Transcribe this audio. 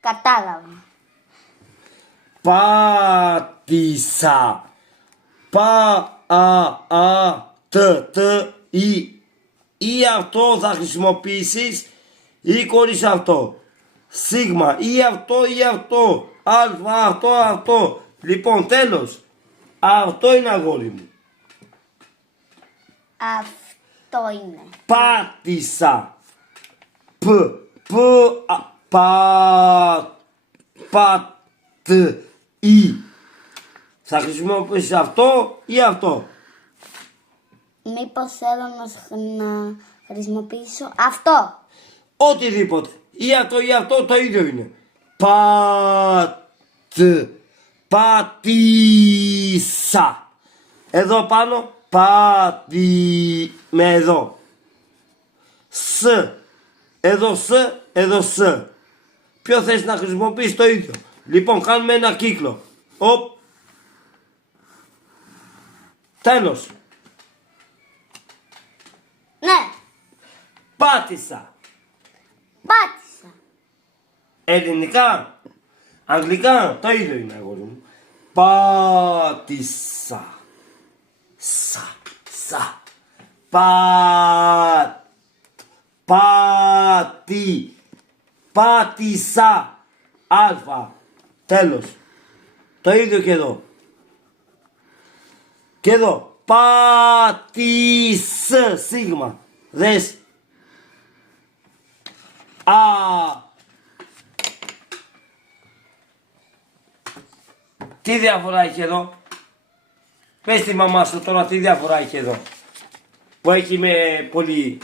Κατάλαβα. Πάτησα. Ή αυτό θα χρησιμοποιήσεις ή χωρίς αυτό. Σίγμα ή αυτό ή αυτό. Αλφα αυτό. Λοιπόν, τέλος. Αυτό είναι, αγόρι μου. Αυτό είναι. Πάτησα. Θα χρησιμοποιήσεις αυτό ή αυτό. Μήπως θέλω να χρησιμοποιήσω αυτό. Οτιδήποτε. Ή αυτό ή αυτό, το ίδιο είναι. Πατήσα. Εδώ πάνω. Με εδώ. Εδώ σ. Ποιο θες να χρησιμοποιήσεις, το ίδιο. Λοιπόν, κάνουμε ένα κύκλο. Οπ. Τέλος. Ναι. Πάτησα. Πάτησα. Ελληνικά. Αγγλικά. Το ίδιο είναι, αγόρι μου. Πάτησα. Σα. Πάτησα. Αλφα. Τέλος. Το ίδιο και εδώ. Και εδώ. Πάτησε. Σίγμα. Δες. Τι διαφορά έχει εδώ. Πες τη μαμά σου τώρα τι διαφορά έχει εδώ. Που έχει με πολύ